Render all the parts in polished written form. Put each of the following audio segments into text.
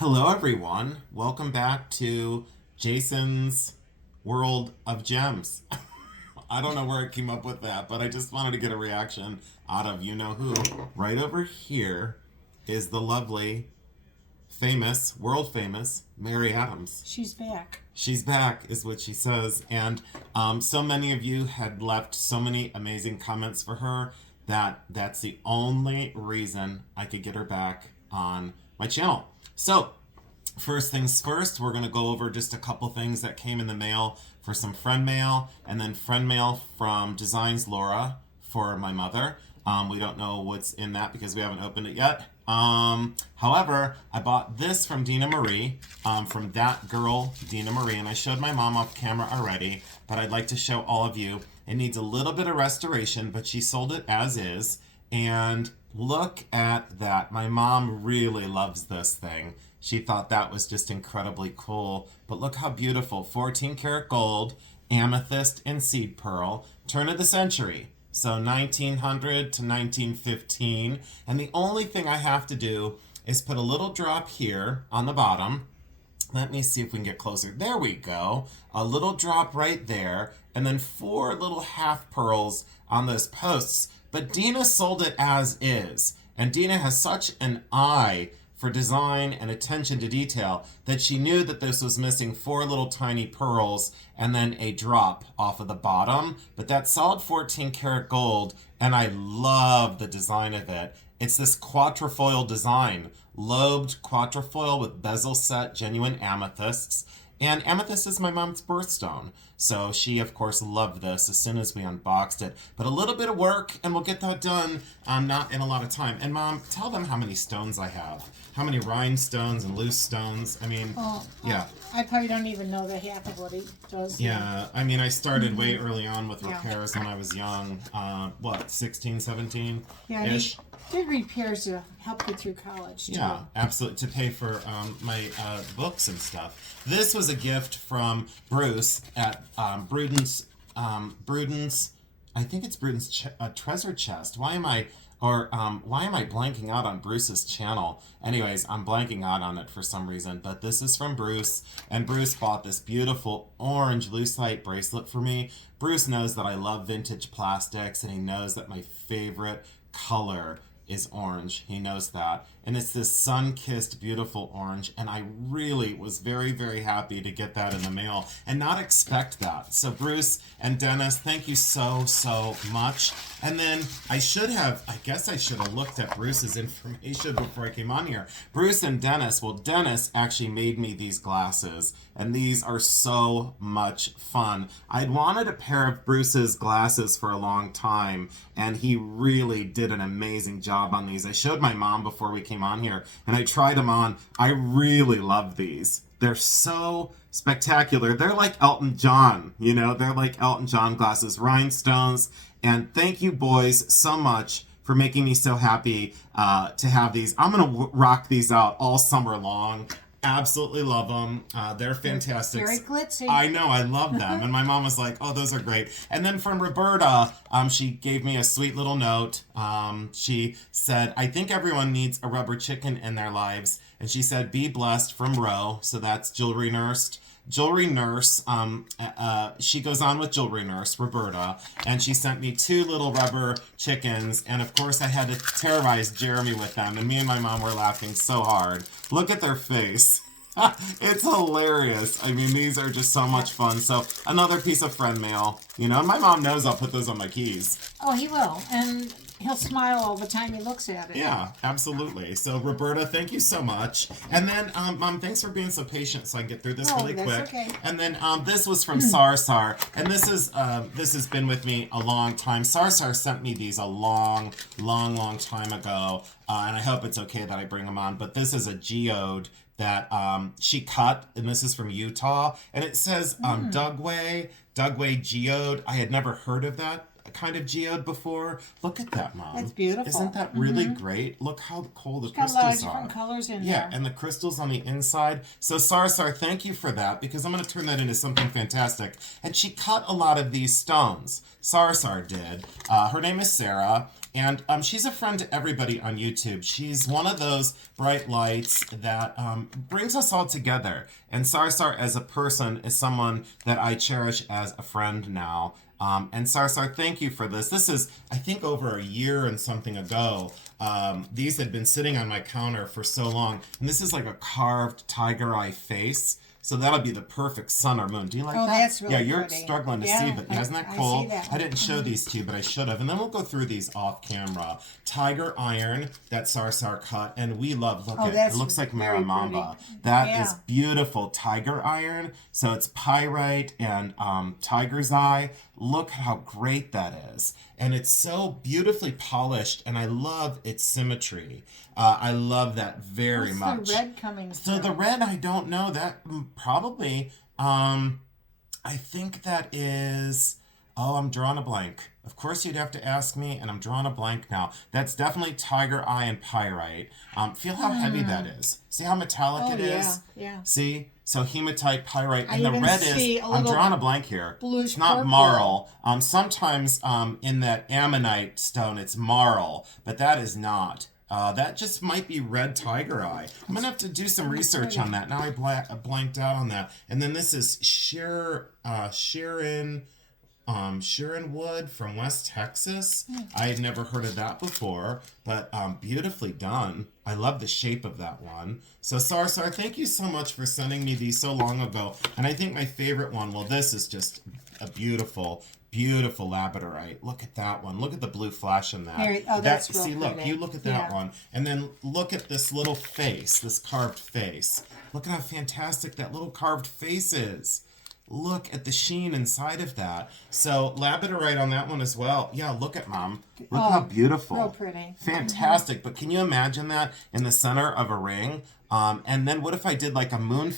Hello, everyone. Welcome back to Jason's World of Gems. I don't know where I came up with that, but I just wanted to get a reaction out of you know who. Right over here is the lovely, famous, world famous Mary Adams. She's back. She's back, is what she says. And so many of you had left so many amazing comments for her that that's the only reason I could get her back on my channel. So, first things first, we're going to go over just a couple things that came in the mail for some friend mail, and then friend mail from Designs Laura for my mother. We don't know what's in that because we haven't opened it yet. However, I bought this from Dina Marie, from that girl, Dina Marie, and I showed my mom off camera already, but I'd like to show all of you. It needs a little bit of restoration, but she sold it as is, and look at that. My mom really loves this thing. She thought that was just incredibly cool, but look how beautiful. 14 karat gold, amethyst, and seed pearl, turn of the century. So 1900 to 1915. And the only thing I have to do is put a little drop here on the bottom. Let me see if we can get closer. There we go. A little drop right there. And then 4 little half pearls on those posts. But Dina sold it as is. And Dina has such an eye for design and attention to detail that she knew that this was missing 4 little tiny pearls and then a drop off of the bottom. But that's solid 14 karat gold, and I love the design of it. It's this quatrefoil design, lobed quatrefoil with bezel set genuine amethysts. And amethyst is my mom's birthstone. So she, of course, loved this as soon as we unboxed it. But a little bit of work, and we'll get that done not in a lot of time. And, Mom, tell them how many stones I have. How many rhinestones and loose stones. I mean, yeah. I probably don't even know the half of what he does. Yeah, I mean, I started way early on with repairs when I was young. 16, 17-ish? Yeah, he did repairs to help get through college, too. Yeah, absolutely, to pay for my books and stuff. This was a gift from Bruce at Bruden's, I think it's Bruden's Treasure Chest. Why am I blanking out on Bruce's channel? Anyways, I'm blanking out on it for some reason, but this is from Bruce, and Bruce bought this beautiful orange lucite bracelet for me. Bruce knows that I love vintage plastics, and he knows that my favorite color is orange. He knows that. And it's this sun-kissed, beautiful orange. And I really was very, very happy to get that in the mail and not expect that. So Bruce and Dennis, thank you so, so much. And then I guess I should have looked at Bruce's information before I came on here. Bruce and Dennis, well, Dennis actually made me these glasses. And these are so much fun. I'd wanted a pair of Bruce's glasses for a long time. And he really did an amazing job on these. I showed my mom before we came on here, and I tried them on. I really love these. They're so spectacular. They're like Elton John, you know? They're like Elton John glasses, rhinestones. And thank you, boys, so much for making me so happy to have these. I'm going to rock these out all summer long. Absolutely love them. They're fantastic. Very glitzy. I know, I love them. And my mom was like, oh, those are great. And then from Roberta, she gave me a sweet little note. She said, I think everyone needs a rubber chicken in their lives. And she said, be blessed from Ro. So that's Jewelry Nurse. Jewelry Nurse, she goes on with Jewelry Nurse, Roberta, and she sent me 2 little rubber chickens, and of course I had to terrorize Jeremy with them, and me and my mom were laughing so hard. Look at their face. It's hilarious. I mean, these are just so much fun. So another piece of friend mail, you know, and my mom knows I'll put those on my keys. Oh, he will, and he'll smile all the time he looks at it. Yeah, absolutely. So, Roberta, thank you so much. And then, Mom, thanks for being so patient so I can get through this really quick. Okay. And then this was from Sarsar. And this has been with me a long time. Sarsar sent me these a long time ago. And I hope it's okay that I bring them on. But this is a geode that she cut, and this is from Utah. And it says Dugway geode. I had never heard of that kind of geode before. Look at that, Mom. That's beautiful. Isn't that really great? Look how cool the It's got a crystals lot of are. different colors in there. Yeah, and the crystals on the inside. So Sarsar, thank you for that, because I'm going to turn that into something fantastic. And she cut a lot of these stones. Sarsar did. Her name is Sarah, And she's a friend to everybody on YouTube. She's one of those bright lights that brings us all together. And Sarsar as a person is someone that I cherish as a friend now. And Sarsar, thank you for this. This is, I think, over a year and something ago. These had been sitting on my counter for so long. And this is like a carved tiger eye face. So that'll be the perfect sun or moon. Do you like that? Oh, that's really Yeah, you're pretty. struggling to Yeah, see, but isn't that cool? I see that. I didn't show these to you, but I should have. And then we'll go through these off camera. Tiger iron that Sarsar cut, and we love. Look at it. It looks like very Maramamba. pretty. That is beautiful tiger iron. So it's pyrite and tiger's eye. Look how great that is. And it's so beautifully polished, and I love its symmetry. I love that very much. What's the red coming So through? the red, I don't know. That probably, I think that is, oh, I'm drawing a blank. Of course you'd have to ask me, and I'm drawing a blank now. That's definitely tiger eye and pyrite. Feel how heavy that is. See how metallic it is? Yeah. See? So hematite, pyrite, and I the even red see is, a I'm little drawing a blank here. bluish It's not purple. marl. Sometimes in that ammonite stone, it's marl, but that is not. That just might be red tiger eye. I'm going to have to do some research on that. Now I blanked out on that. And then this is Sharon wood from West Texas. I had never heard of that before, but beautifully done. I love the shape of that one. So Sarsar, thank you so much for sending me these so long ago. And I think my favorite one, well, this is just a beautiful labradorite. Look at that one. Look at the blue flash in that. That's real see, look, pretty. you look at that one. And then look at this little face, this carved face. Look at how fantastic that little carved face is. Look at the sheen inside of that. So labradorite on that one as well. Yeah, look at Mom. Look how beautiful. Real pretty. Fantastic. But can you imagine that in the center of a ring? And then what if I did like a moon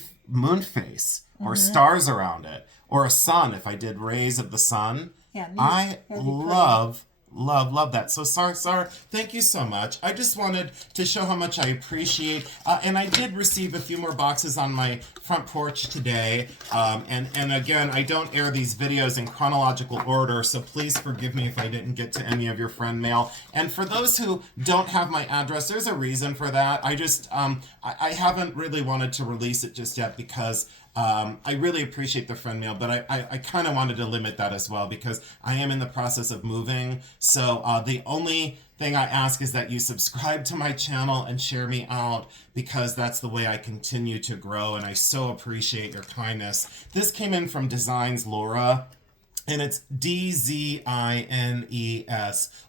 face or stars around it? Or a sun if I did rays of the sun? Yeah, I love that. So Sarsar, thank you so much. I just wanted to show how much I appreciate, and I did receive a few more boxes on my front porch today, and again, I don't air these videos in chronological order, so please forgive me if I didn't get to any of your friend mail. And for those who don't have my address, there's a reason for that. I just, I haven't really wanted to release it just yet because I really appreciate the friend mail, but I kind of wanted to limit that as well because I am in the process of moving. So the only thing I ask is that you subscribe to my channel and share me out because that's the way I continue to grow, and I so appreciate your kindness. This came in from Designs Laura. And it's Dzines,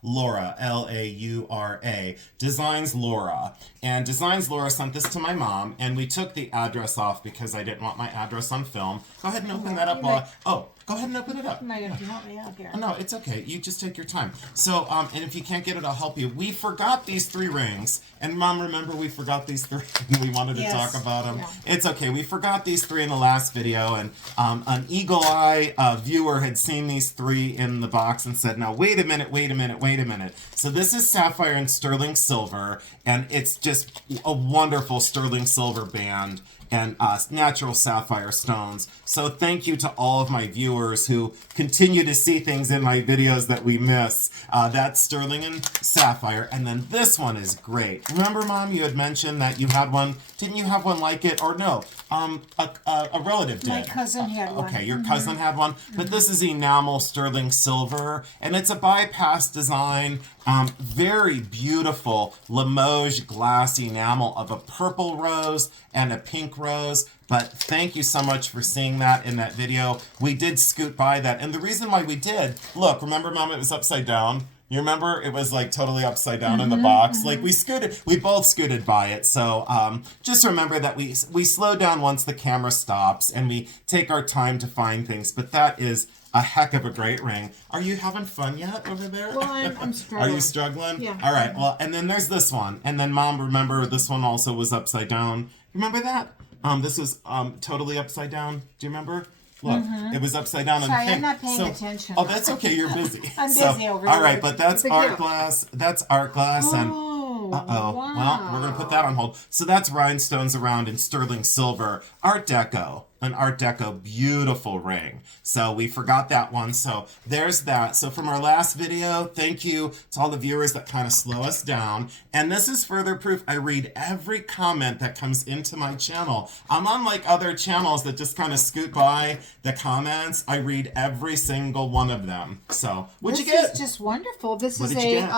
Laura, Laura, Designs Laura. And Designs Laura sent this to my mom, and we took the address off because I didn't want my address on film. Go ahead and open that up. Go ahead and open it up. You might have to help me out here. No, it's okay. You just take your time. So, and if you can't get it, I'll help you. We forgot these 3 rings. And Mom, remember we forgot these 3 and we wanted to talk about them? Yeah. It's okay. We forgot these 3 in the last video. And an eagle eye viewer had seen these 3 in the box and said, now, wait a minute. So this is sapphire and sterling silver. And it's just a wonderful sterling silver band and natural sapphire stones. So thank you to all of my viewers who continue to see things in my videos that we miss. That's sterling and sapphire. And then this one is great. Remember, Mom, you had mentioned that you had one. Didn't you have one like it? Or no, a relative did. My cousin had one. Okay, your cousin had one. But this is enamel sterling silver. And it's a bypass design. Very beautiful Limoges glass enamel of a purple rose and a pink rose. But thank you so much for seeing that in that video. We did scoot by that. And the reason why we did, look, remember, Mom, it was upside down? You remember? It was like totally upside down in the box. Like we both scooted by it. So just remember that we slow down once the camera stops and we take our time to find things. But that is a heck of a great ring. Are you having fun yet over there? Well, I'm struggling. Are you struggling? Yeah. All right. Well, and then there's this one. And then Mom, remember this one also was upside down. Remember that? This was totally upside down. Do you remember? Look, it was upside down. Sorry, and I'm not paying attention. Oh, that's okay. You're busy. I'm busy over All here. right, but that's Big art deal. glass. That's art glass, and Uh-oh. Wow. Well, we're going to put that on hold. So that's rhinestones around in sterling silver. Art Deco. An Art Deco beautiful ring. So we forgot that one. So there's that. So from our last video, thank you to all the viewers that kind of slow us down. And this is further proof. I read every comment that comes into my channel. I'm unlike other channels that just kind of scoot by the comments. I read every single one of them. So what'd you get? This is just wonderful. This What is did you get?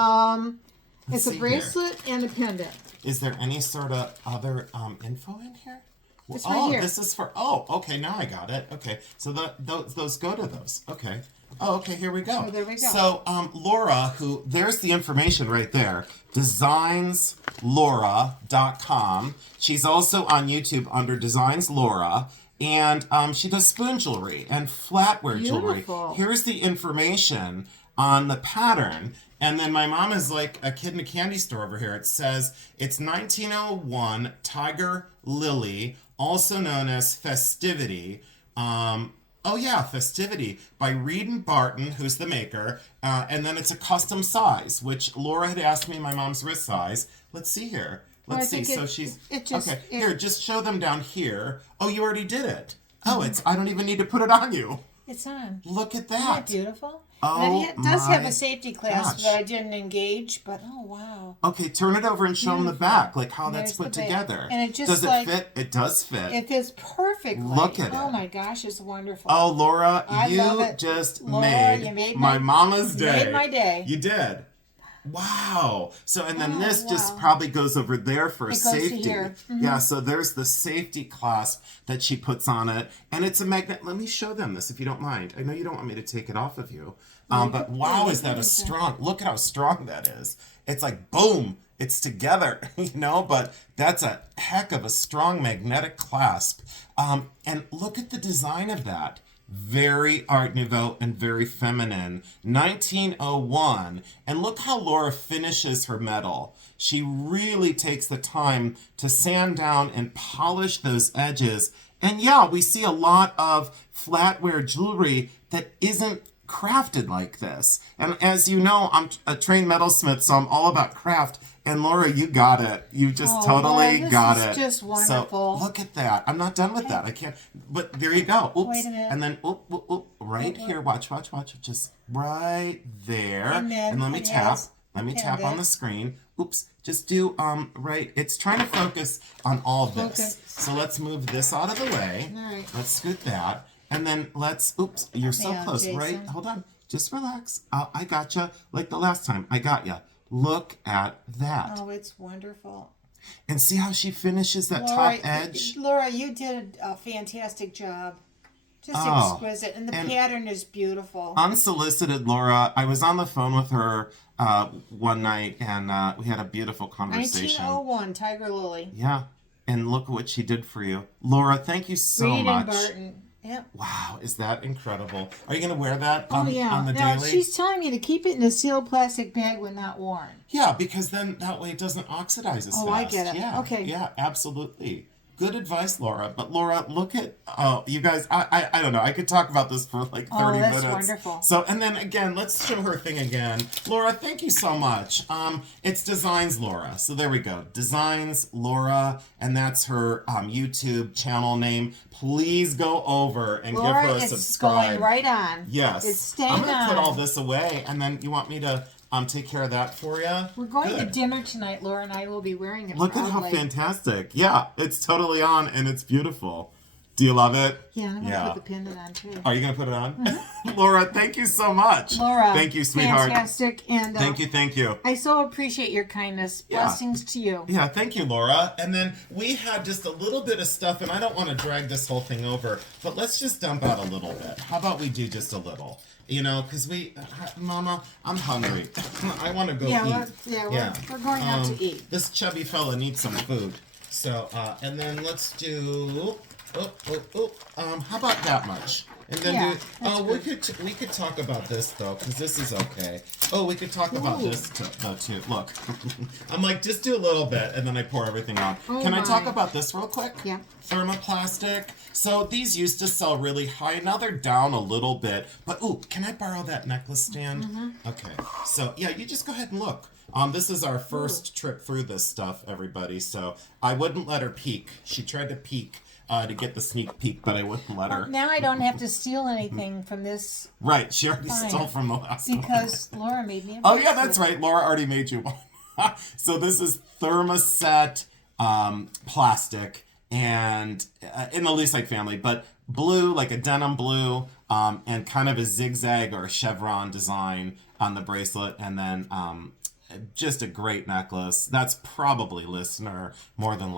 It's a see bracelet and a pendant. Is there any sort of other info in here? It's right here. This is for, okay, now I got it. Okay, so those go to those. Okay. Oh, okay, here we go. So there we go. So Laura, there's the information right there, designslaura.com. She's also on YouTube under Designs Laura. And she does spoon jewelry and flatware jewelry. Beautiful. Here's the information on the pattern. And then my mom is like a kid in a candy store over here. It says it's 1901 Tiger Lily, also known as Festivity. Festivity by Reed and Barton, who's the maker. And then it's a custom size, which Laura had asked me my mom's wrist size. Let's see here. Let's see. So she's here. Just show them down here. Oh, you already did it. Oh, I don't even need to put it on you. It's on. Look at that. Isn't that beautiful? Oh, and it does have my a safety clasp gosh. that I didn't engage, but oh wow. Okay, turn it over and show them the back, like how that's There's put the back. together. And it just does it fit? It does fit. It fits perfectly. Look at it. Oh my gosh, it's wonderful. Oh, Laura, I love it. just Laura, you made my mama's day. Made my day. You did. Wow. So, and then this just wow. probably goes over there for It goes safety. to here. Mm-hmm. Yeah, so there's the safety clasp that she puts on it. And it's a magnet. Let me show them this if you don't mind. I know you don't want me to take it off of you. But wow, is that a strong, look at how strong that is. It's like, boom, it's together, but that's a heck of a strong magnetic clasp. And look at the design of that. Very Art Nouveau and very feminine. 1901. And look how Laura finishes her metal. She really takes the time to sand down and polish those edges. And yeah, we see a lot of flatware jewelry that isn't crafted like this. And as you know, I'm a trained metalsmith, so I'm all about craft. And Laura, you got it. You just totally got it. This is just wonderful. So look at that. I'm not done with that. I can't. But there you go. Oops. Wait a minute. And then right here. Watch. Just right there. And let me tap. Let me tap on the screen. Oops. Just do right. It's trying to focus on all of this. So let's move this out of the way. All right. Let's scoot that. And then oops, you're so close, Jason. right? Hold on. Just relax. I gotcha. Like the last time. I got ya. Look at that. Oh, it's wonderful. And see how she finishes that top edge? Laura, you did a fantastic job. Just exquisite. And the pattern is beautiful. Unsolicited, Laura. I was on the phone with her one night, and we had a beautiful conversation. 1901, Tiger Lily. Yeah. And look what she did for you. Laura, thank you so Reed much. And Barton. Yep. Wow, is that incredible? Are you going to wear that on the now, daily? she's telling me to keep it in a sealed plastic bag when not worn. Yeah, because then that way it doesn't oxidize as fast. Oh, I get it. Yeah, okay. Yeah, absolutely. Good advice, Laura. But Laura, look at, you guys, I don't know. I could talk about this for like 30 minutes. Oh, that's wonderful. So, and then again, let's show her thing again. Laura, thank you so much. It's Designs Laura. So there we go. Designs Laura. And that's her YouTube channel name. Please go over and Laura, give her a it's subscribe. going right on. Yes. It's staying I'm going to put on. all this away. And then you want me to take care of that for you? We're going Good. to dinner tonight. Laura and I will be wearing it. Look at how fantastic. Yeah, it's totally on and it's beautiful. Do you love it? Yeah, I'm going to put the pendant on too. Are you going to put it on? Laura, thank you so much. Laura. Thank you, sweetheart. Fantastic. And Thank you. I so appreciate your kindness. Blessings to you. Yeah, thank you, Laura. And then we had just a little bit of stuff, and I don't want to drag this whole thing over, but let's just dump out a little bit. How about we do just a little? Because Mama, I'm hungry. I want to go eat. We're going out to eat. This chubby fella needs some food. So, and then let's do How about that much? And then Yeah, do. Oh, we could talk about this though, because this is okay. Oh, we could talk about this though too. Look, I'm like, just do a little bit, and then I pour everything on. Can I talk about this real quick? Yeah. Thermoplastic. So these used to sell really high. Now they're down a little bit. But ooh, can I borrow that necklace stand? Okay. So yeah, you just go ahead and look. This is our first trip through this stuff, everybody. So I wouldn't let her peek. She tried to peek. To get the sneak peek, but I wouldn't let her. Now I don't have to steal anything from this. Right, she already stole from the last one. Because Laura made me a Oh, yeah, that's right. Laura already made you one. So this is thermoset plastic and in the Loose Like family, but blue, like a denim blue, and kind of a zigzag or a chevron design on the bracelet, and then just a great necklace. That's probably listener. It's more than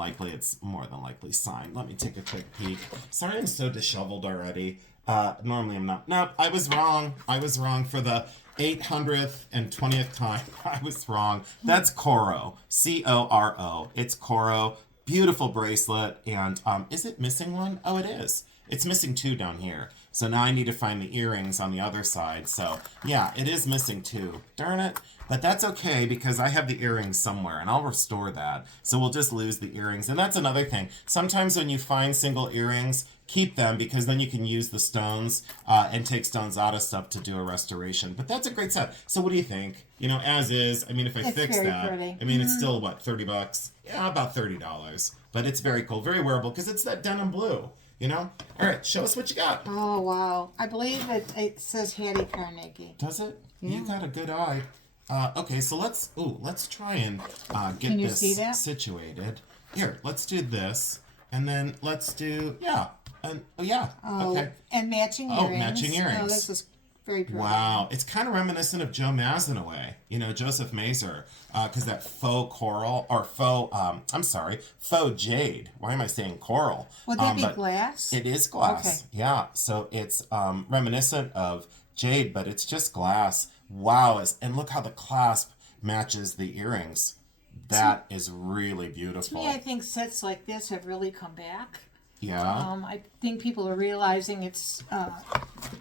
likely signed. Let me take a quick peek. Sorry I'm so disheveled already. Normally I'm not. No, I was wrong. I was wrong for the 800th and 20th time. I was wrong. That's Coro. C-O-R-O. It's Coro. Beautiful bracelet. And is it missing one? Oh, it is. It's missing two down here. So now I need to find the earrings on the other side. So yeah, it is missing two. Darn it. But that's okay because I have the earrings somewhere and I'll restore that. So we'll just lose the earrings. And that's another thing. Sometimes when you find single earrings, keep them because then you can use the stones and take stones out of stuff to do a restoration. But that's a great set. So what do you think? You know, as is, I mean, if I fix that, pretty. I mean, it's still, what, $30? Yeah, about $30. But it's very cool, very wearable because it's that denim blue. You know? All right, show us what you got. Oh, wow. I believe it says Hattie Carnegie. Does it? Yeah. You got a good eye. Okay, so let's try and get this situated. Here, let's do this. And then let's do, okay. And matching earrings. Oh, matching earrings. Oh, this is very pretty. Wow, it's kind of reminiscent of Joe Maz in a way. You know, Joseph Mazer. Because that faux coral, or faux jade. Why am I saying coral? Would that be glass? It is glass. Okay. Yeah, so it's reminiscent of jade, but it's just glass. Wow, and look how the clasp matches the earrings. That is really beautiful. To me, I think sets like this have really come back. Yeah. I think people are realizing it's an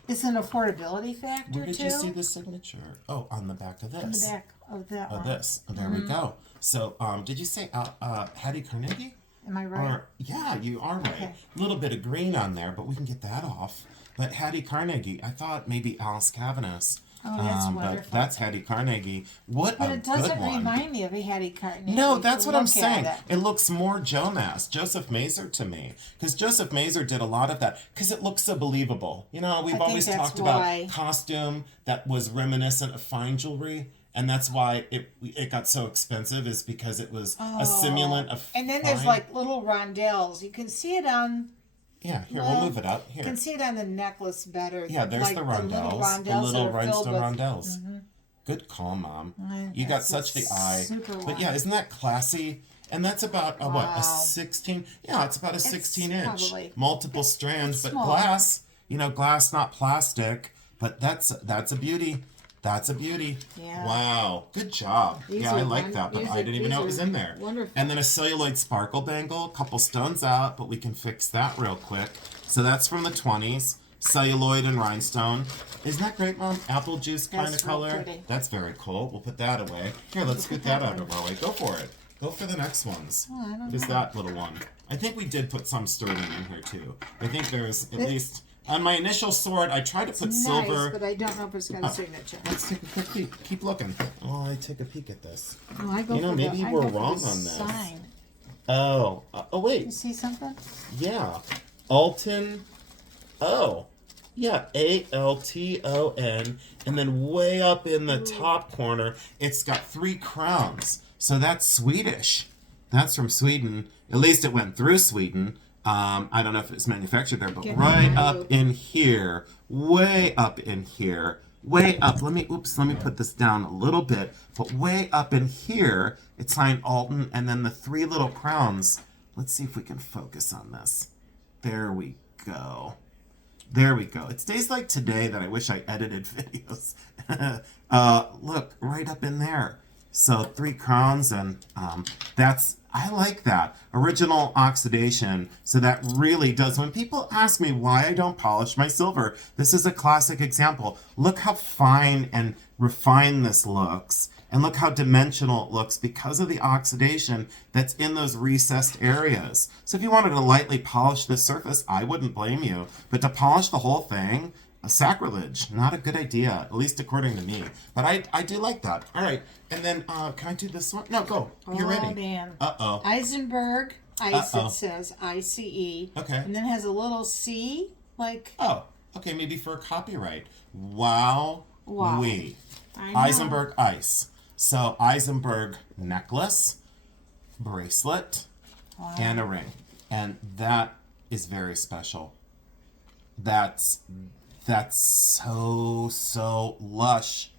affordability factor, Where did you see the signature? Oh, on the back of this. On the back of that one. This. Oh, there we go. So, did you say Hattie Carnegie? Am I right? Yeah, you are right. Okay. A little bit of green on there, but we can get that off. But Hattie Carnegie, I thought maybe Alice Cavanis. Oh, that's wonderful. But that's Hattie Carnegie. But it doesn't remind me of a Hattie Carnegie. No, that's what I'm saying. It looks more Joe Maz, Joseph Mazer to me. Because Joseph Mazer did a lot of that. Because it looks so believable. You know, we've always talked about costume that was reminiscent of fine jewelry. And that's why it got so expensive, is because it was a simulant of And then there's like little rondelles. You can see it on... Yeah, here, we'll move it up. Here. You can see it on the necklace better. Yeah, there's the rondelles. The little rhinestone rondelles. Mm-hmm. Good call, Mom. You got such the eye. But yeah, isn't that classy? And that's about, a 16? Yeah, it's about a 16-inch. Multiple strands, but glass. You know, glass, not plastic. But that's a beauty. That's a beauty. Yeah. Wow. Good job. I like that, but I didn't even know it was in there. Wonderful. And then a celluloid sparkle bangle, a couple stones out, but we can fix that real quick. So that's from the 20s. Celluloid and rhinestone. Isn't that great, Mom? Apple juice kind of color. Pretty. That's very cool. We'll put that away. Here, let's scoot that out of our way. Go for it. Go for the next ones. Oh, I don't know. Just that little one. I think we did put some sterling in here, too. I think there's at least... On my initial sword, I tried to put silver. But I don't know if it's got a signature. Let's take a quick peek. Keep looking. Oh, I take a peek at this. Oh, I go maybe we're wrong on this. Sign. Oh, wait. You see something? Yeah, Alton. Oh, yeah, Alton, and then way up in the top corner, it's got 3 crowns. So that's Swedish. That's from Sweden. At least it went through Sweden. I don't know if it's manufactured there, but right up in here, way up in here, way up. Let me put this down a little bit, but way up in here, it's signed Alton, and then the 3 little crowns. Let's see if we can focus on this. There we go. There we go. It's days like today that I wish I edited videos. Look, right up in there. So 3 crowns, and I like that. Original oxidation. So that really does, when people ask me why I don't polish my silver, this is a classic example. Look how fine and refined this looks. And look how dimensional it looks because of the oxidation that's in those recessed areas. So if you wanted to lightly polish this surface, I wouldn't blame you. But to polish the whole thing, a sacrilege. Not a good idea, at least according to me. But I do like that. All right. And then, can I do this one? No, go. You're ready. Oh, man. Uh-oh. Eisenberg, ice, it says, ICE. Okay. And then has a little C, like... Oh, okay, maybe for a copyright. Wow. Wow. Eisenberg ice. So Eisenberg necklace, bracelet, and a ring. And that is very special. That's so lush.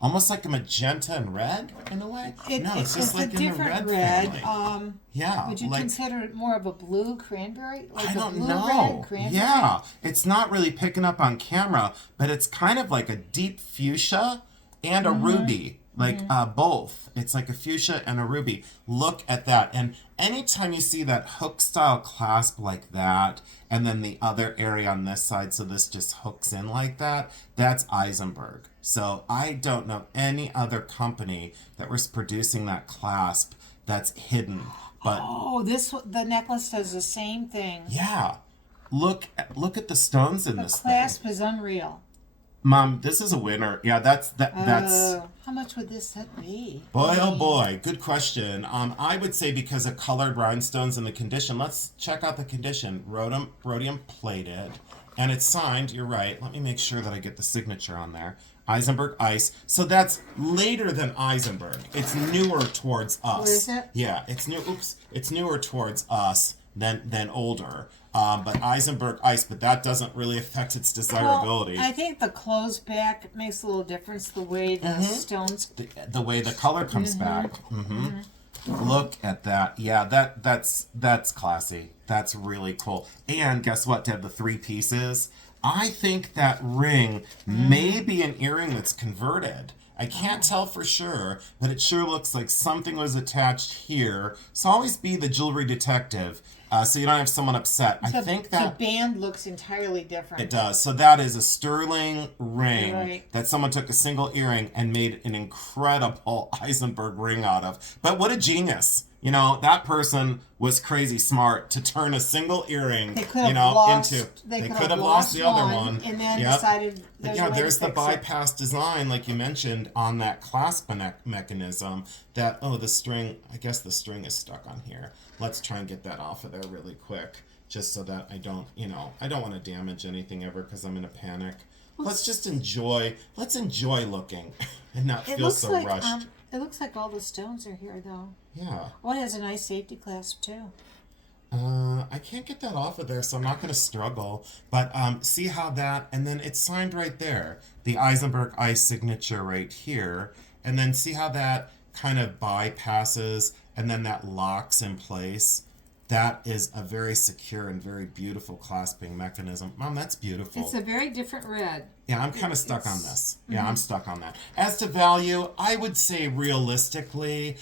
Almost like a magenta and red in a way. It's just like in the red family. Yeah. Would you consider it more of a blue cranberry? Like I don't blue know. Red cranberry? Yeah. It's not really picking up on camera, but it's kind of like a deep fuchsia and a ruby. Like both. It's like a fuchsia and a ruby. Look at that. And anytime you see that hook style clasp like that, and then the other area on this side, so this just hooks in like that, that's Eisenberg. So I don't know any other company that was producing that clasp that's hidden. But the necklace does the same thing. Yeah. Look at the stones in this thing. The clasp is unreal. Mom, this is a winner. Yeah, that's how much would this set be? Boy, oh boy, good question. I would say because of colored rhinestones and the condition. Let's check out the condition. Rhodium plated, and it's signed. You're right. Let me make sure that I get the signature on there. Eisenberg ice. So that's later than Eisenberg. It's newer towards us. What is it? Yeah, it's new. Oops, it's newer towards us than older. But Eisenberg ice, but that doesn't really affect its desirability. Well, I think the close back makes a little difference. The way the stones, the way the color comes back. Look at that. Yeah, that's classy. That's really cool. And guess what? To have the 3 pieces, I think that ring may be an earring that's converted. I can't tell for sure, but it sure looks like something was attached here. So always be the jewelry detective. So you don't have someone upset. I think that the band looks entirely different. It does. So that is a sterling ring that someone took a single earring and made an incredible Eisenberg ring out of. But what a genius. You know, that person was crazy smart to turn a single earring, They could have lost the other one. And then decided there's the bypass design, like you mentioned, on that clasp mechanism that, the string, I guess the string is stuck on here. Let's try and get that off of there really quick, just so that I don't want to damage anything ever because I'm in a panic. Let's just enjoy looking and not feel so rushed. It looks like all the stones are here, though. Yeah. Oh, it has a nice safety clasp, too. I can't get that off of there, so I'm not going to struggle. But see how that, and then it's signed right there. The Eisenberg ice signature right here. And then see how that kind of bypasses, and then that locks in place. That is a very secure and very beautiful clasping mechanism. Mom, that's beautiful. It's a very different red. Yeah, I'm kind of stuck on this. Yeah, I'm stuck on that. As to value, I would say realistically,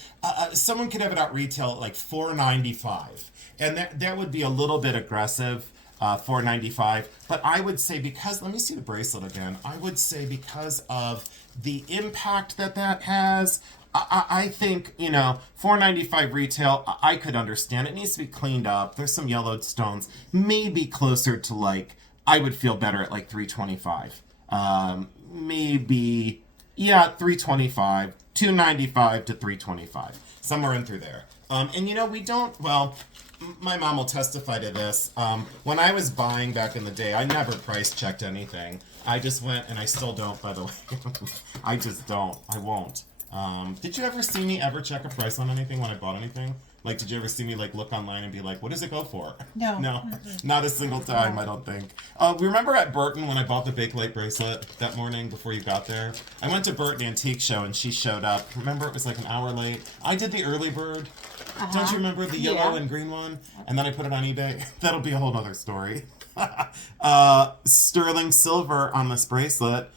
someone could have it out retail at like $4.95. And that would be a little bit aggressive, $4.95. But I would say because, let me see the bracelet again. I would say because of the impact that has, I think, $4.95 retail, I could understand. It needs to be cleaned up. There's some yellowed stones. Maybe closer to I would feel better at $3.25. Maybe, $3.25, $2.95 to $3.25. Somewhere in through there. My mom will testify to this. When I was buying back in the day, I never price checked anything. I just went, and I still don't, by the way. I just don't. I won't. Did you ever see me ever check a price on anything when I bought anything? Did you ever see me look online and be like, what does it go for? No. No, not a single time, I don't think. Remember at Burton when I bought the Bakelite bracelet that morning before you got there? I went to Burton Antique Show and she showed up. Remember, it was an hour late. I did the early bird. Don't you remember the yellow and green one? And then I put it on eBay. That'll be a whole other story. Sterling silver on this bracelet.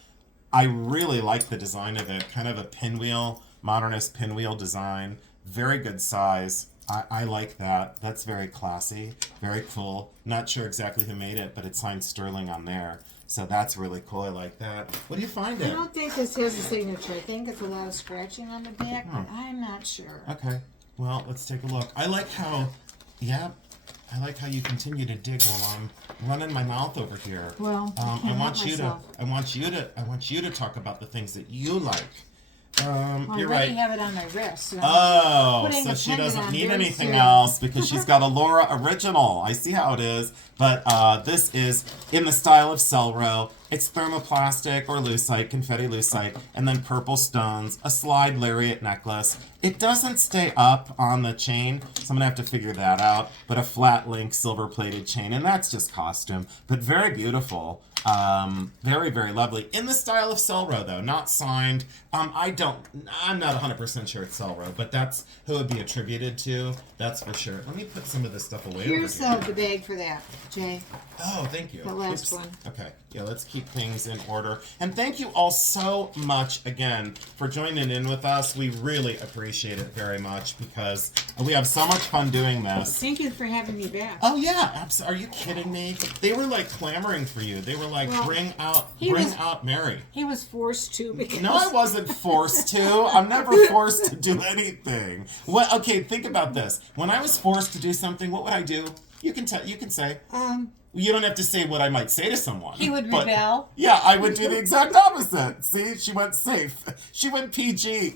I really like the design of it. Kind of a pinwheel modernist pinwheel design. Very good size. I like that. That's very classy, very cool. Not sure exactly who made it, but it's signed Sterling on there. So that's really cool. I like that. What do you find I it? don't think this has a signature. I think it's a lot of scratching on the back, but I'm not sure. Okay. Well, let's take a look. I like how you continue to dig while I'm running my mouth over here. Well, I want you to talk about the things that you like. You're I right. already have it on my wrist. So So she doesn't need anything else because she's got a Laura original. I see how it is. But this is in the style of Celro. It's thermoplastic or lucite, confetti lucite, and then purple stones, a slide lariat necklace. It doesn't stay up on the chain, so I'm going to have to figure that out. But a flat link silver-plated chain, and that's just costume. But very beautiful. Very, very lovely. In the style of Celro, though, not signed. I'm not 100% sure it's Celro, but that's who it would be attributed to. That's for sure. Let me put some of this stuff away here's over here. the bag for that, Jay. Oh, thank you. The last one. Okay. Yeah, let's keep things in order. And thank you all so much again for joining in with us. We really appreciate it very much because we have so much fun doing this. Thank you for having me back. Oh yeah, absolutely. Are you kidding me? They were like clamoring for you. They were like, bring out Mary. He was forced to because No, I wasn't forced to. I'm never forced to do anything. What? Okay, think about this. When I was forced to do something, what would I do? You can say. You don't have to say what I might say to someone. He would rebel. Yeah, I would do the exact opposite. See, she went safe. She went PG.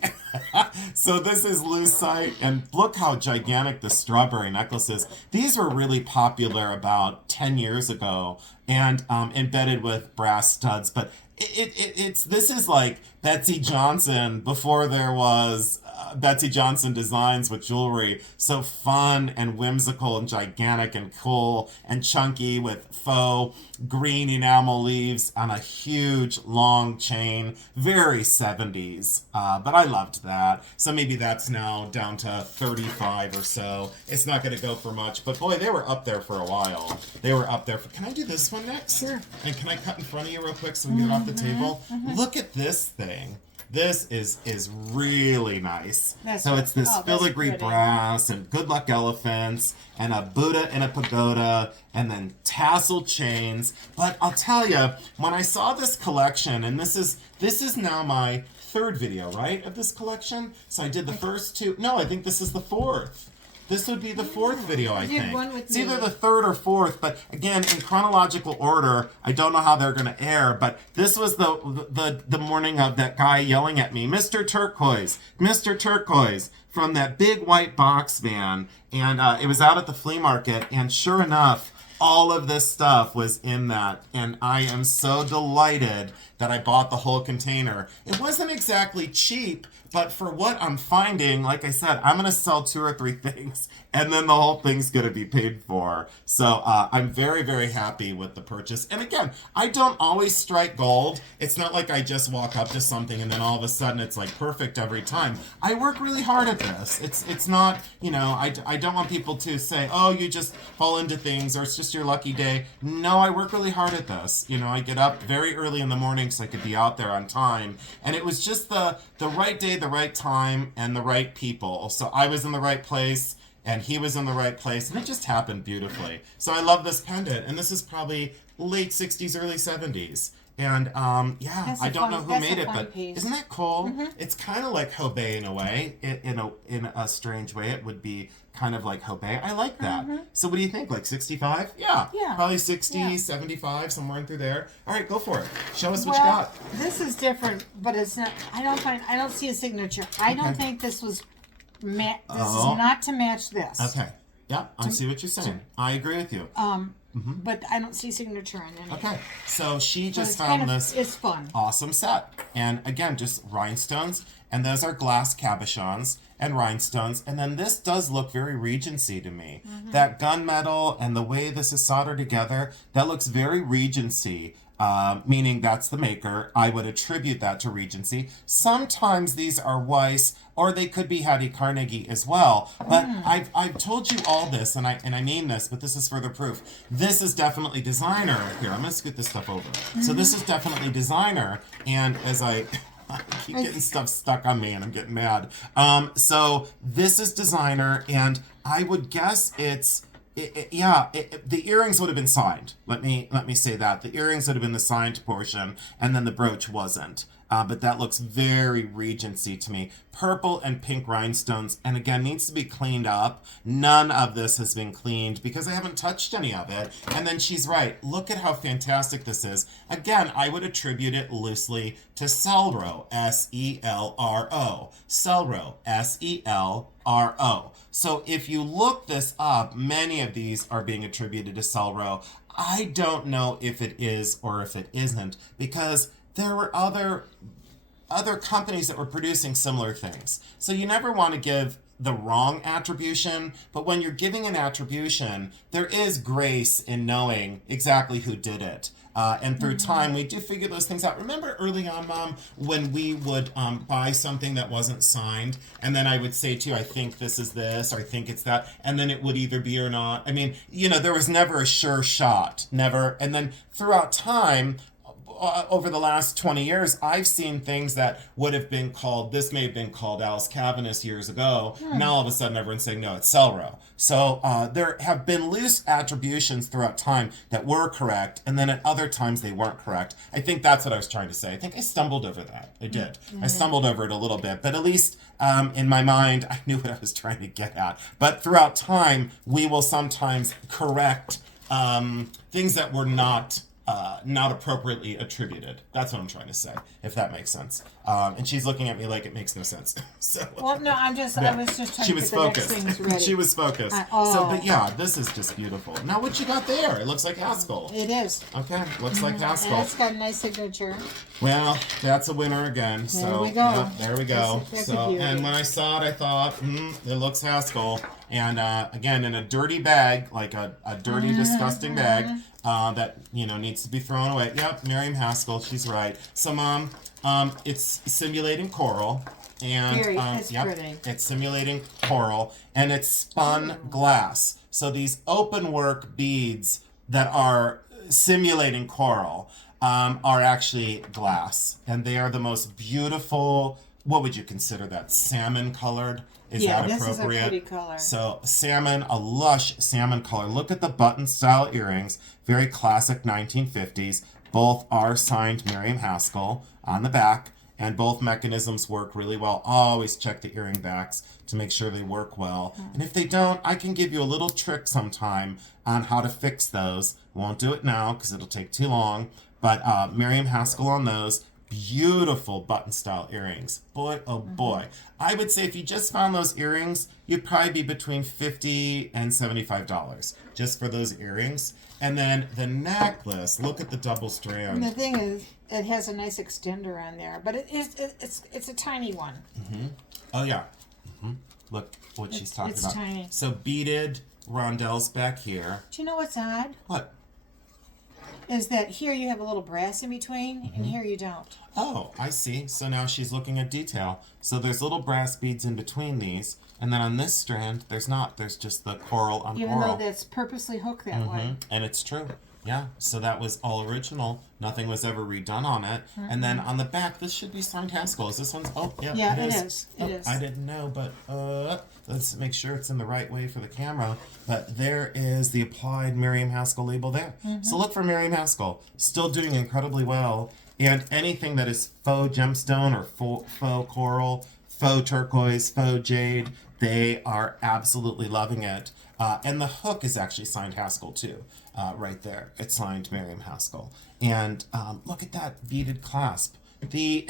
So this is lucite, and look how gigantic the strawberry necklace is. These were really popular about 10 years ago and embedded with brass studs, but this is like Betsy Johnson before there was Betsy Johnson designs with jewelry. So fun and whimsical and gigantic and cool and chunky with faux green enamel leaves on a huge long chain. Very 70s. But I loved that. So maybe that's now down to 35 or so. It's not going to go for much. But boy, they were up there for a while. They were up there for... Can I do this one next? Sure. And can I cut in front of you real quick so we can get it off the table? Look at this thing. This is really nice. So it's this filigree brass and good luck elephants and a Buddha and a pagoda and then tassel chains. But I'll tell you, when I saw this collection, and this is now my third video, right, of this collection. So I did the first two. No, I think this is the fourth. This would be the fourth video, I think. It's either the third or fourth, but again, in chronological order, I don't know how they're going to air, but this was the morning of that guy yelling at me, Mr. Turquoise, from that big white box van, and it was out at the flea market, and sure enough, all of this stuff was in that, and I am so delighted that I bought the whole container. It wasn't exactly cheap, but for what I'm finding, like I said, I'm going to sell 2 or 3 things, and then the whole thing's going to be paid for. So I'm very, very happy with the purchase. And again, I don't always strike gold. It's not like I just walk up to something and then all of a sudden it's like perfect every time. I work really hard at this. It's not, I don't want people to say, oh, you just fall into things or it's just your lucky day. No, I work really hard at this. I get up very early in the morning so I could be out there on time. And it was just the right day, the right time, and the right people. So I was in the right place, and he was in the right place, and it just happened beautifully. So I love this pendant, and this is probably late 60s, early 70s. And I don't know who made it, but isn't that cool? Mm-hmm. It's kind of like Hobey in a way. In a strange way, it would be kind of like Hobey. I like that. Mm-hmm. So what do you think? Like 65? Yeah. Probably 60, 75, somewhere in through there. All right, go for it. Show us what you got. This is different, but it's not. I don't see a signature. I don't think this was. This is not to match this. Okay. Yeah, I see what you're saying. I agree with you. But I don't see signature on it. Okay, so she just found this it's fun. Awesome set. And again, just rhinestones. And those are glass cabochons and rhinestones. And then this does look very Regency to me. Mm-hmm. That gunmetal and the way this is soldered together, that looks very Regency. Meaning that's the maker. I would attribute that to Regency. Sometimes these are Weiss, or they could be Hattie Carnegie as well. But I've told you all this, and I mean this, but this is further proof. This is definitely designer. Here, I'm going to scoot this stuff over. Mm-hmm. So this is definitely designer, and as I I keep getting stuff stuck on me and I'm getting mad. So this is designer, and I would guess it's the earrings would have been signed. Let me say that. The earrings would have been the signed portion, and then the brooch wasn't. But that looks very Regency to me. Purple and pink rhinestones, and again, needs to be cleaned up. None of this has been cleaned because I haven't touched any of it. And then she's right. Look at how fantastic this is. Again, I would attribute it loosely to Selro, S-E-L-R-O. Selro, S-E-L-R-O. So if you look this up, many of these are being attributed to Selro. I don't know if it is or if it isn't, because there were other companies that were producing similar things. So you never want to give the wrong attribution, but when you're giving an attribution, there is grace in knowing exactly who did it. And through time, we do figure those things out. Remember early on, Mom, when we would buy something that wasn't signed, and then I would say to you, I think this is this, or I think it's that, and then it would either be or not. I mean, there was never a sure shot, never. And then throughout time, over the last 20 years, I've seen things that would have been called, this may have been called Alice Cavanis years ago. Now all of a sudden everyone's saying, no, it's Selro. So there have been loose attributions throughout time that were correct, and then at other times they weren't correct. I think that's what I was trying to say. I think I stumbled over that. I did. I stumbled over it a little bit, but at least in my mind, I knew what I was trying to get at. But throughout time, we will sometimes correct things that were not appropriately attributed. That's what I'm trying to say, if that makes sense. And she's looking at me like it makes no sense. So, well, no, I was just trying to get the next things ready. She was focused. But yeah, this is just beautiful. Now what you got there? It looks like Haskell. It is. Okay, looks like Haskell. And it's got a nice signature. Well, that's a winner again. So there we go. Yeah, there we go. That's So, and when I saw it, I thought, it looks Haskell. And again, in a dirty bag, like a dirty, disgusting bag, that needs to be thrown away. Yep, Miriam Haskell, she's right. So, Mom, it's simulating coral, and it's pretty. It's simulating coral, and it's spun glass. So these open work beads that are simulating coral are actually glass, and they are the most beautiful. What would you consider that? Salmon colored? Is that appropriate? This is a pretty color. So salmon, a lush salmon color. Look at the button style earrings. Very classic 1950s. Both are signed Miriam Haskell on the back, and both mechanisms work really well. Always check the earring backs to make sure they work well. And if they don't, I can give you a little trick sometime on how to fix those. Won't do it now because it'll take too long. But Miriam Haskell on those. Beautiful button style earrings. Boy, oh boy. I would say if you just found those earrings, you'd probably be between $50 and $75 just for those earrings. And then the necklace, look at the double strand. And the thing is, it has a nice extender on there, but it's a tiny one. Oh yeah. Look what she's talking about. It's tiny. So beaded rondelles back here. Do you know what's odd? What? Is that here you have a little brass in between, and here you don't. Oh, I see. So now she's looking at detail. So there's little brass beads in between these, and then on this strand, there's not. There's just the coral on Even coral. though that's purposely hooked that way. And it's true. Yeah. So that was all original. Nothing was ever redone on it. And then on the back, this should be signed Haskell. Is this one's? Oh, yeah. Yeah, it is. It is. I didn't know, but let's make sure it's in the right way for the camera. But there is the applied Miriam Haskell label there. So look for Miriam Haskell. Still doing incredibly well. And anything that is faux gemstone or faux coral, faux turquoise, faux jade, they are absolutely loving it. And the hook is actually signed Haskell too, right there. It's signed Miriam Haskell. And look at that beaded clasp. The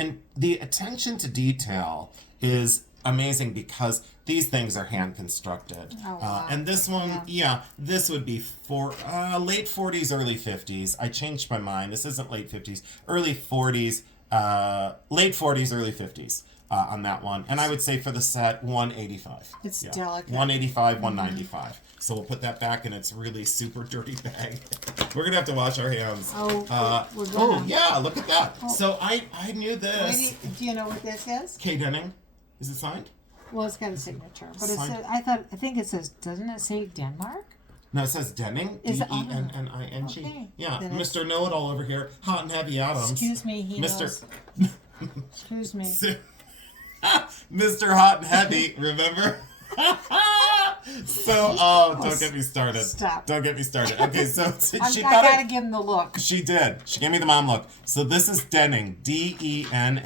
attention to detail is amazing because these things are hand constructed. Oh, wow. And this one, this would be for late 40s, early 50s. I changed my mind. This isn't late 50s, early 40s, late 40s, early 50s. On that one, and I would say for the set 185. It's delicate. 185, 195. So we'll put that back in its really super dirty bag. We're gonna have to wash our hands. We're gonna. Yeah, look at that. Oh. So I knew this. Wait, do you know what this is? K. Denning, is it signed? Well, it's got a signature, but Signed. I think it says. Doesn't it say Denmark? No, it says Denning. Is it- Denning. Okay. Yeah, Then Mr. Know-It-All over here, hot and heavy Adams. Excuse me, he Mr. knows. Excuse me. Mr. Hot and Heavy, remember? So, don't get me started. Stop. Don't get me started. Okay, so I she gotta give him the look. She did. She gave me the mom look. So this is Denning, Denning.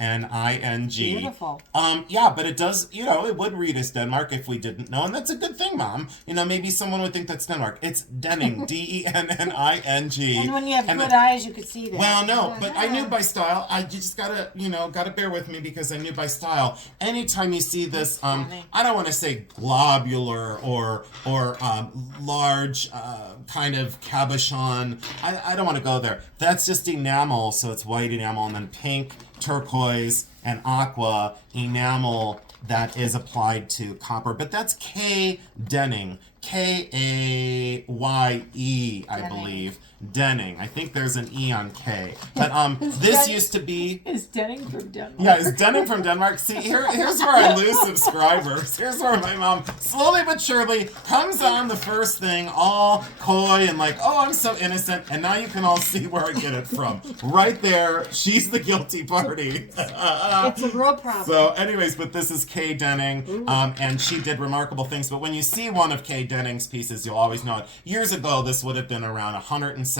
Beautiful. Yeah, but it does, it would read as Denmark if we didn't know, and that's a good thing, Mom. Maybe someone would think that's Denmark. It's Denning, Denning. And when you have good eyes, you could see that. Well, no, but I knew by style. I just gotta bear with me because I knew by style. Anytime you see this, I don't want to say globular or large kind of cabochon. I don't want to go there. That's just enamel, so it's white enamel, and then pink, turquoise, and aqua enamel that is applied to copper. But that's K Denning, Kaye, I believe. Denning. I think there's an E on K. But this used to be... Is Denning from Denmark? Yeah, is Denning from Denmark? See, here's where I lose subscribers. Here's where my mom slowly but surely comes on the first thing, all coy and like, oh, I'm so innocent. And now you can all see where I get it from. Right there, she's the guilty party. It's a real problem. So anyways, but this is Kay Denning, and she did remarkable things. But when you see one of Kay Denning's pieces, you'll always know it. Years ago, this would have been around 175.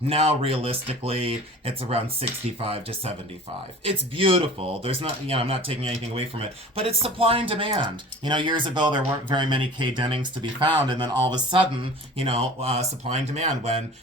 Now, realistically, it's around 65 to 75. It's beautiful. There's not, I'm not taking anything away from it, but it's supply and demand. Years ago, there weren't very many Kay Dennings to be found, and then all of a sudden, supply and demand. When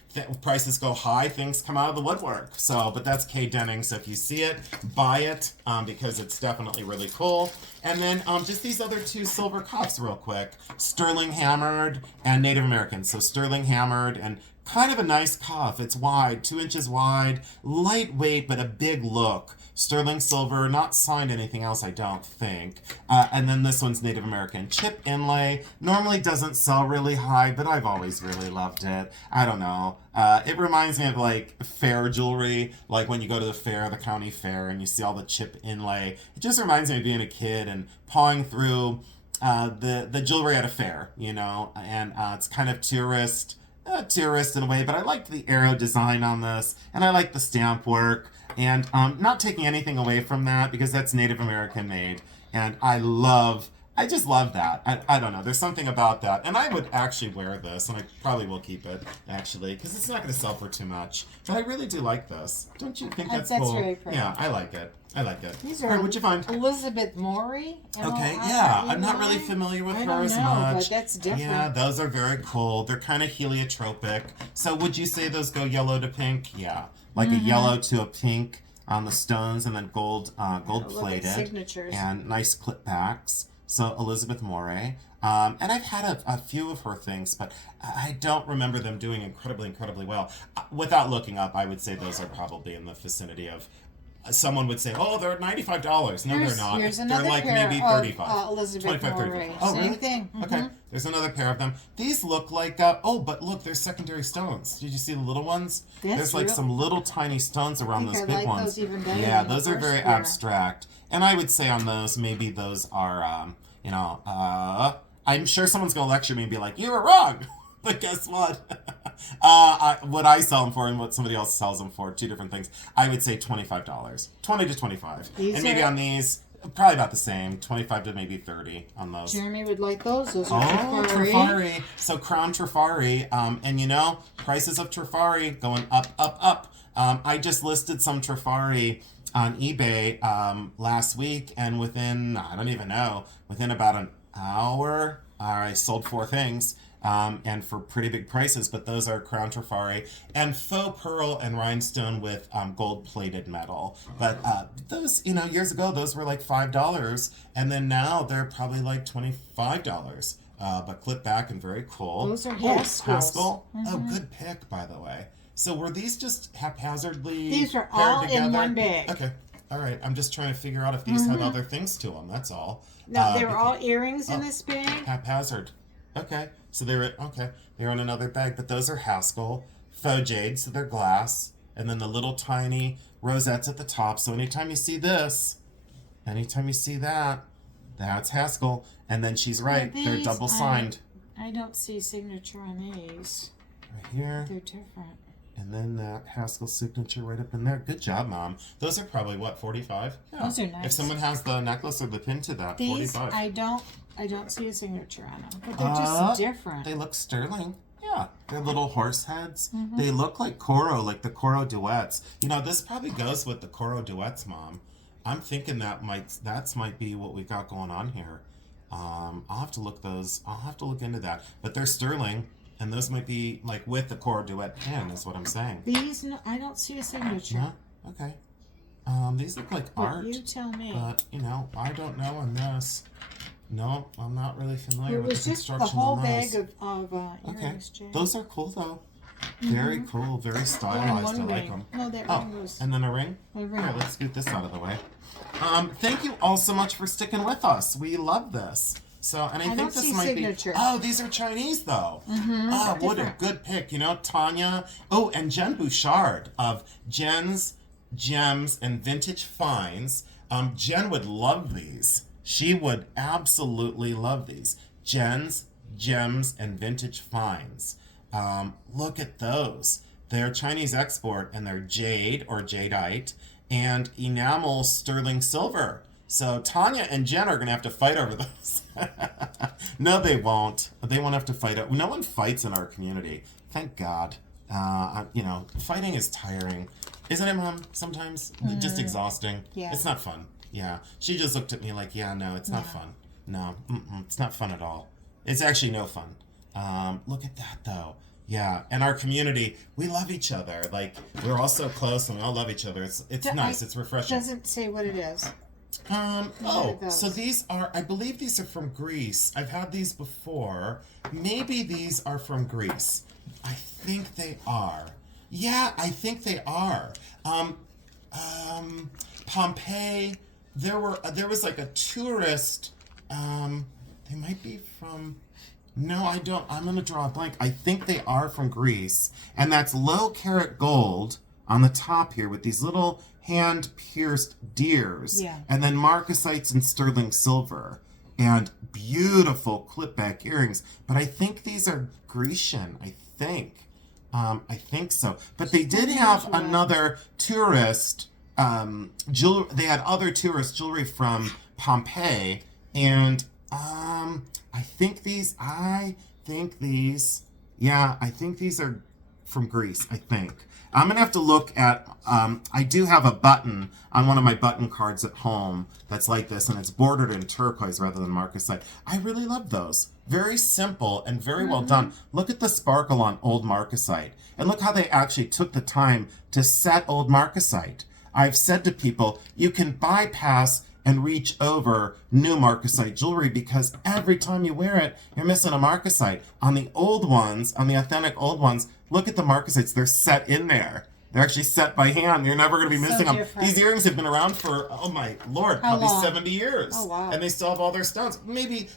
prices go high, things come out of the woodwork. So, but that's Kay Denning. So if you see it, buy it, because it's definitely really cool. And then just these other two silver cups real quick. Sterling hammered and Native American. So sterling hammered and kind of a nice cuff. It's wide, 2 inches wide, lightweight, but a big look. Sterling silver, not signed anything else, I don't think. And then this one's Native American. Chip inlay, normally doesn't sell really high, but I've always really loved it. I don't know. It reminds me of like fair jewelry, like when you go to the fair, the county fair, and you see all the chip inlay. It just reminds me of being a kid and pawing through the jewelry at a fair, and it's kind of tourist in a way, but I liked the arrow design on this, and I like the stamp work, and not taking anything away from that because that's Native American made, and I just love that. I don't know. There's something about that. And I would actually wear this, and I probably will keep it, actually, because it's not going to sell for too much. But I really do like this. Don't you think that's cool? That's very pretty. Yeah, I like it. These are All right, what'd you find? Elizabeth Maury. Okay, yeah. I'm not really familiar with her as much. But that's different. Yeah, those are very cool. They're kind of heliotropic. So would you say those go yellow to pink? Yeah. Like a yellow to a pink on the stones, and then gold plated. Signatures. And nice clip backs. So Elizabeth Maury. And I've had a few of her things, but I don't remember them doing incredibly well. Without looking up, I would say those are probably in the vicinity of... Someone would say, "Oh, they're $95." No, they're not. Here's they're another like pair maybe of, 35. Elizabeth 25, Maury. 35. Oh, Same really? thing. Okay. There's another pair of them. These look like but look, there's secondary stones. Did you see the little ones? There's like some little tiny stones around those big ones. Those even better yeah, than those the are very first pair. abstract. And I would say on those, maybe those are, I'm sure someone's gonna lecture me and be like, "You were wrong." But guess what? What I sell them for and what somebody else sells them for, two different things. I would say $25, 20 to 25, and maybe on these, probably about the same, 25 to maybe 30 on those. Jeremy would like those. Those are Trifari. Trifari. So Crown Trifari, and prices of Trifari going up. I just listed some Trifari on eBay last week, and within about an hour, I sold 4 things. And for pretty big prices, but those are Crown Trifari and faux pearl and rhinestone with gold-plated metal. But those, years ago, those were like $5, and then now they're probably like $25. But clip back and very cool. Those are Haskell. Oh, good pick, by the way. So were these just haphazardly These are paired all together? in one bag. Okay. All right. I'm just trying to figure out if these had other things to them. That's all. No, they were all earrings in this bag. Haphazard. Okay. So they're in another bag, but those are Haskell faux jade, so they're glass, and then the little tiny rosettes at the top. So anytime you see that, that's Haskell. And then she's right, they're double signed. I don't see signature on these. Right here. They're different. And then that Haskell signature right up in there. Good job, Mom. Those are probably, what, 45? Yeah. Those are nice. If someone has the necklace or the pin to that, These, 45. I don't see a signature on them, but they're just different. They look sterling. Yeah, they're little horse heads. They look like Coro, like the Coro duets. You know, this probably goes with the Coro duets, Mom. I'm thinking that might be what we got going on here. I'll have to look into that. But they're sterling, and those might be like with the Coro duet pin, is what I'm saying. These, no, I don't see a signature. Yeah. Okay. These look like art. You tell me. But you know, I don't know on this. No, I'm not really familiar with the construction the whole on those. bag of earrings, Jay. Those are cool though. Very cool, very stylized. I like them. No, that ring was. And then a ring? A ring. Here, let's scoot this out of the way. Thank you all so much for sticking with us. We love this. So, and I think this might signature. be. Oh, these are Chinese though. Oh, what a good pick. You know, Tanya. Oh, and Jen Bouchard of Jen's Gems and Vintage Finds. Jen would love these. She would absolutely love these. Jen's Gems and Vintage Finds. Look at those. They're Chinese export, and they're jade or jadeite and enamel sterling silver. So Tanya and Jen are going to have to fight over those. No, they won't. They won't have to fight. No one fights in our community. Thank God. You know, fighting is tiring. Isn't it, Mom? Sometimes just exhausting. Yeah. It's not fun. Yeah. She just looked at me like, yeah, no, it's not fun. No, it's not fun at all. It's actually no fun. Look at that, though. Yeah, and our community, we love each other. Like, we're all so close and we all love each other. It's nice. It's refreshing. Doesn't say what it is. So these are, I believe these are from Greece. I've had these before. Maybe these are from Greece. I think they are. Yeah, I think they are. Pompeii, there was like a tourist, they might be from, no, I don't, I'm going to draw a blank. I think they are from Greece, and that's low carat gold on the top here with these little hand-pierced deers, and then marcasites and sterling silver, and beautiful clip-back earrings. But I think these are Grecian, I think so. But they did have another tourist, jewelry. They had other tourist jewelry from Pompeii, and I think these are from Greece, I think. I'm going to have to look at, I do have a button on one of my button cards at home that's like this, and it's bordered in turquoise rather than marcasite. I really love those. Very simple and very well done. Look at the sparkle on old marcasite. And look how they actually took the time to set old marcasite. I've said to people, you can bypass and reach over new marcasite jewelry because every time you wear it, you're missing a marcasite. On the old ones, on the authentic old ones, look at the marcasites. They're set in there. They're actually set by hand. You're never going to be missing them. These earrings have been around for, oh my Lord, probably 70 years. Oh, wow. And they still have all their stones. Maybe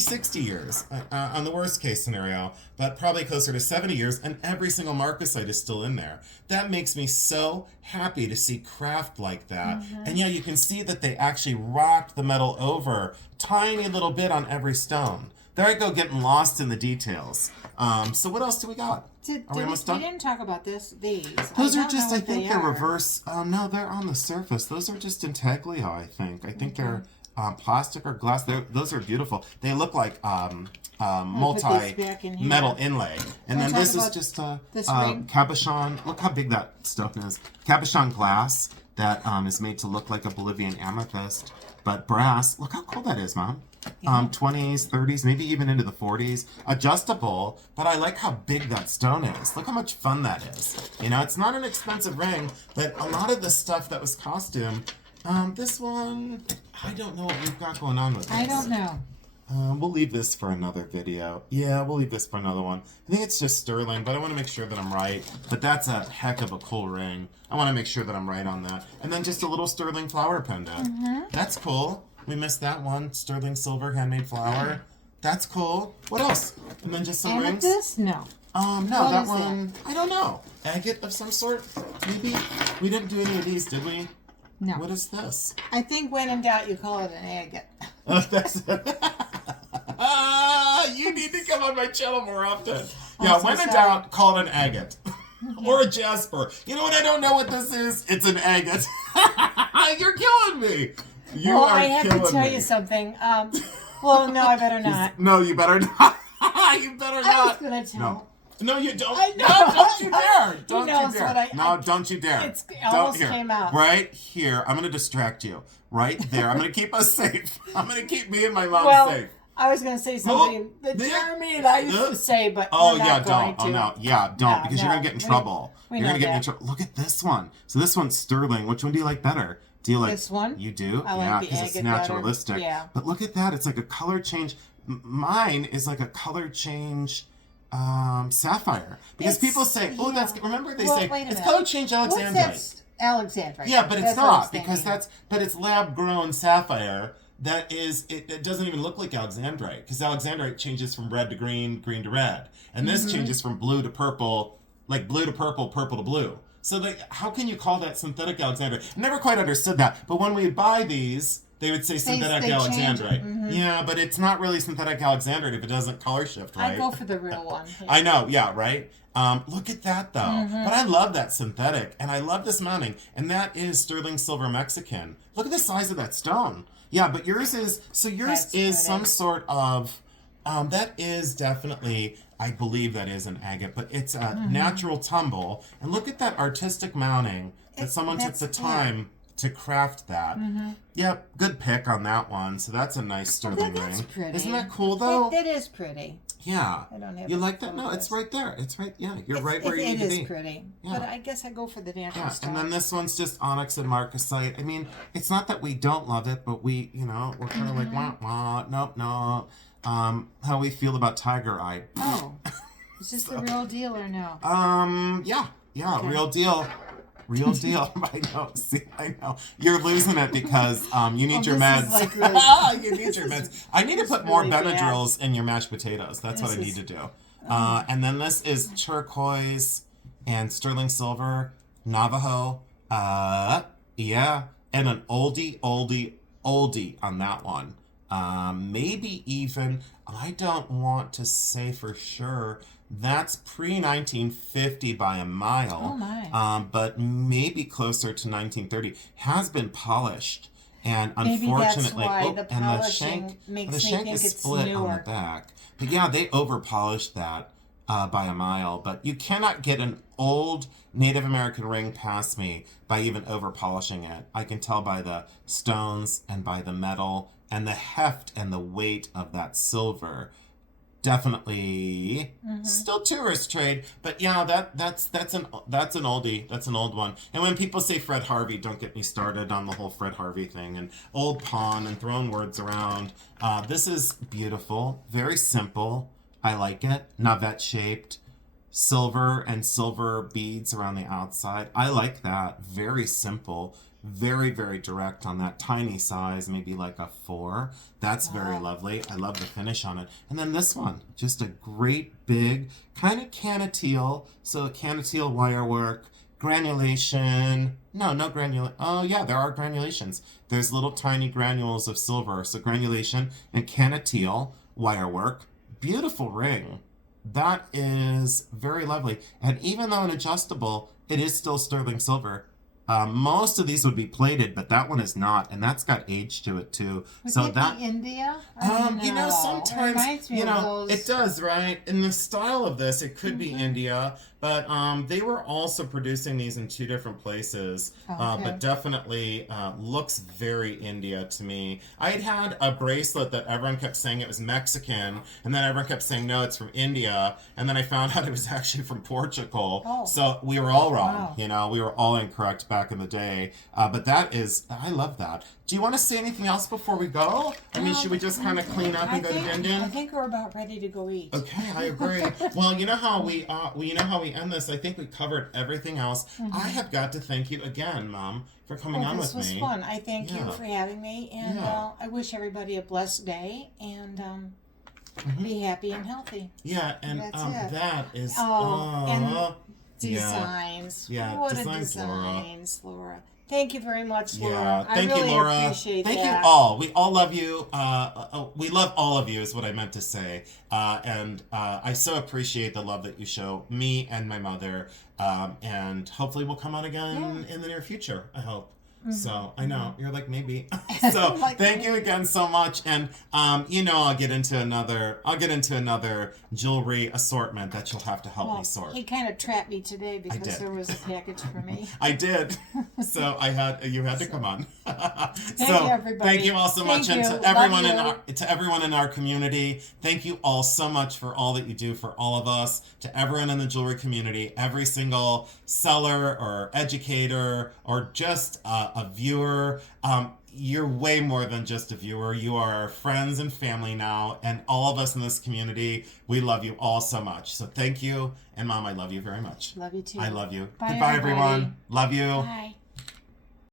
60 years on the worst case scenario, but probably closer to 70 years, and every single marcasite is still in there. That makes me so happy to see craft like that. And yeah, you can see that they actually rocked the metal over tiny little bit on every stone. There I go, getting lost in the details. So what else do we got? Are we almost done? We didn't talk about these. Those are just, I think they're reverse. No, they're on the surface. Those are just intaglio, I think. I think they're plastic or glass. Those are beautiful. They look like multi-metal inlay. And then this is just cabochon. Look how big that stone is. Cabochon glass that is made to look like a Bolivian amethyst. But brass, look how cool that is, Mom. 20s, 30s, maybe even into the 40s. Adjustable, but I like how big that stone is. Look how much fun that is. You know, it's not an expensive ring, but a lot of the stuff that was costume, this one, I don't know what we've got going on with this. I don't know. We'll leave this for another video. Yeah, we'll leave this for another one. I think it's just sterling, but I want to make sure that I'm right. But that's a heck of a cool ring. I want to make sure that I'm right on that. And then just a little sterling flower pendant. That's cool. We missed that one. Sterling silver handmade flower. That's cool. What else? And then just some rings. Amethyst? No. No, that one. I don't know. Agate of some sort? Maybe. We didn't do any of these, did we? No. What is this? I think when in doubt, you call it an agate. That's it. You need to come on my channel more often. Yeah, when in doubt, call it an agate. or a jasper. You know what? I don't know what this is. It's an agate. You're killing me. You well, are I have killing to tell me. you something. Well, no, I better not. No, you better not. You better not. I was gonna tell. No. No, you don't. I know. No, don't you dare. Don't knows you dare. what No, don't you dare. It almost came out. Right here. I'm going to distract you. Right there. I'm going to keep us safe. I'm going to keep me and my mom safe. I was going to say something that Jeremy and I used to say, but oh, we're not yeah, going don't. to. Oh, no. Yeah, don't. Because you're going to get in trouble. We You're going to know get in trouble. Look at this one. So this one's sterling. Which one do you like better? Do you like this one? You do? I yeah, like the because it's agate naturalistic. better. Yeah. But look at that. It's like a color change. Mine is like a color change sapphire. Because people say, oh, that's, remember they say, it's color change alexandrite. What's that? Alexandrite. Yeah, but it's that's not, because but it's lab grown sapphire. That is, it doesn't even look like alexandrite, because alexandrite changes from red to green, green to red. And this changes from blue to purple, like blue to purple, purple to blue. So like, how can you call that synthetic alexandrite? Never quite understood that. But when we buy these, they would say synthetic alexandrite. Yeah, but it's not really synthetic alexandrite if it doesn't color shift, right? I go for the real one. Yeah. I know, yeah, right? Look at that, though. But I love that synthetic, and I love this mounting, and that is sterling silver Mexican. Look at the size of that stone. Yeah, but yours is, so yours is some sort of, that is definitely, I believe that is an agate, but it's a natural tumble. And look at that artistic mounting that someone took the time to craft that. Yep, good pick on that one. So that's a nice sterling that's ring. pretty. Isn't that cool, though? That is pretty. Yeah. I don't have you like that? No, it's right there. It's right, yeah, you're right where you need to be. It is pretty. Yeah. But I guess I go for the natural stuff. And then this one's just onyx and marcasite. I mean, it's not that we don't love it, but we, you know, we're kind of like, wah, wah, nope, no. How we feel about tiger eye. Oh. Is this the real deal or no? Yeah, Okay. real deal. Real deal. I know. See, I know. You're losing it because you need your meds. Like really, you need your meds. I need to put more Benadryls in your mashed potatoes. That's what I need to do. And then this is turquoise and sterling silver, Navajo. Yeah. And an oldie on that one. Maybe even, I don't want to say for sure, that's pre-1950 by a mile. Oh my. But maybe closer to 1930. Has been polished. And Maybe unfortunately, that's why the and the polishing shank, makes the me shank think is it's split on newer. the back. But yeah, they over-polished that by a mile. But you cannot get an old Native American ring past me by even over-polishing it. I can tell by the stones and by the metal and the heft and the weight of that silver. Definitely still tourist trade, but yeah, that's an oldie. That's an old one. And when people say Fred Harvey, don't get me started on the whole Fred Harvey thing and old pawn and throwing words around. This is beautiful, very simple. I like it. Navette shaped, silver and silver beads around the outside. I like that. Very simple. Very, very direct on that tiny size, maybe like a 4. That's very lovely. I love the finish on it. And then this one, just a great big, kind of canateel. So canateel wire work, granulation. No granulation. Oh yeah, there are granulations. There's little tiny granules of silver. So granulation and canateel wire work. Beautiful ring. That is very lovely. And even though an adjustable, it is still sterling silver. Most of these would be plated, but that one is not, and that's got age to it too. Would that be India? You know, sometimes it does, right? In the style of this, it could be India, but they were also producing these in 2 different places. But definitely looks very India to me. I had a bracelet that everyone kept saying it was Mexican, and then everyone kept saying no, it's from India, and then I found out it was actually from Portugal. Oh. So we were all wrong. Wow. You know, we were all incorrect back in the day. But that is, I love that. Do you want to say anything else before we go? I mean, should we just kind of clean up and go to Din I Din? think we're about ready to go eat. Okay, I agree. Well, you know how we end this. I think we covered everything else. I have got to thank you again, Mom, for coming on with me. This was fun. I thank you for having me, and I wish everybody a blessed day, and be happy and healthy. Yeah, and That's it. that is and designs. Yeah, What designs, a designs, Laura. Thank you very much, Laura. Yeah, I thank really you, Laura. appreciate Thank that. you all. We all love you. We love all of you, is what I meant to say. And I so appreciate the love that you show me and my mother. And hopefully we'll come on again in the near future, I hope. So I know you're like maybe. So Like, thank you again so much, and I'll get into another jewelry assortment that you'll have to help me sort. He kind of trapped me today because did. there was a package for me. I did, so you had to come on. Thank you, everybody. Thank you all so much, and Thank to you. everyone in our community, thank you all so much for all that you do for all of us. To everyone in the jewelry community, every single seller or educator or just a viewer. You're way more than just a viewer. You are our friends and family now, and all of us in this community, we love you all so much. So thank you, and Mom, I love you very much. Love you too. I love you. Bye, Goodbye, everybody. everyone. Love you. Bye.